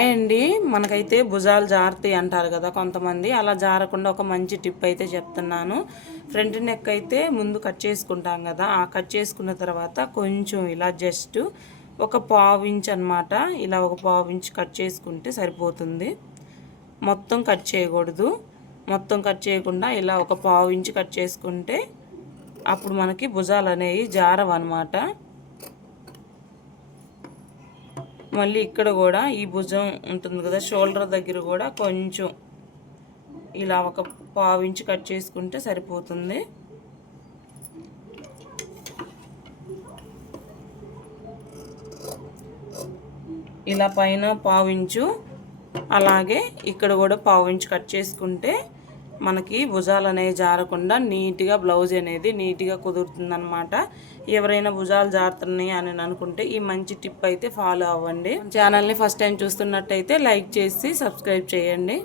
Hi అండి. మనకైతే భుజాలు జారుతాయి అంటారు కదా కొంతమంది, అలా జారకుండా ఒక మంచి టిప్ అయితే చెప్తున్నాను. ఫ్రంట్ నెక్ అయితే ముందు కట్ చేసుకుంటాం కదా, ఆ కట్ చేసుకున్న తర్వాత కొంచెం ఇలా జస్ట్ ఒక పావు ఇంచ్ అనమాట, ఇలా ఒక పావు ఇంచ్ కట్ చేసుకుంటే సరిపోతుంది. మొత్తం కట్ చేయకూడదు, మొత్తం కట్ చేయకుండా ఇలా ఒక పావు ఇంచ్ కట్ చేసుకుంటే అప్పుడు మనకి భుజాలు అనేవి జారవు అనమాట. మళ్ళీ ఇక్కడ కూడా ఈ భుజం ఉంటుంది కదా, షోల్డర్ దగ్గర కూడా కొంచెం ఇలా ఒక పావు ఇంచు కట్ చేసుకుంటే సరిపోతుంది. ఇలా పైన పావు ఇంచు, అలాగే ఇక్కడ కూడా పావు ఇంచు కట్ చేసుకుంటే మనకి భుజాలు అనేవి జారకుండా నీట్గా బ్లౌజ్ అనేది నీట్గా కుదురుతుంది అనమాట. ఎవరైనా భుజాలు జారుతున్నాయి అని అనుకుంటే ఈ మంచి టిప్ అయితే ఫాలో అవ్వండి. ఛానల్ని ఫస్ట్ టైం చూస్తున్నట్టయితే లైక్ చేసి సబ్స్క్రైబ్ చేయండి.